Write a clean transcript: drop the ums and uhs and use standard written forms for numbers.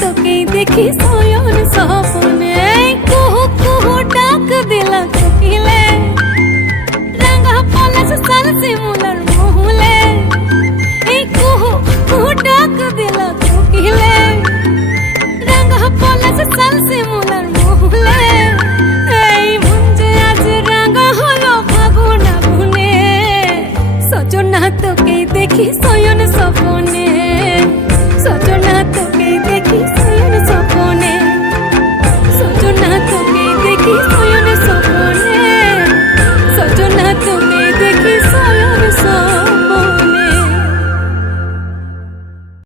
তোকেই দেখি শয়ন স্বপ্নে কুহু কুহু ডাক দিলা কোকিলে রাঙা পলাশ সালসে মুলার মহুলে এই কুহু কুহু ডাক দিলা কোকিলে রাঙা পলাশ সালসে মুলার মহুলে এই মন যে আজ রাঙা হলো ফাগুন আগুনে সজনা তোকেই দেখি শয়ন স্বপ্নে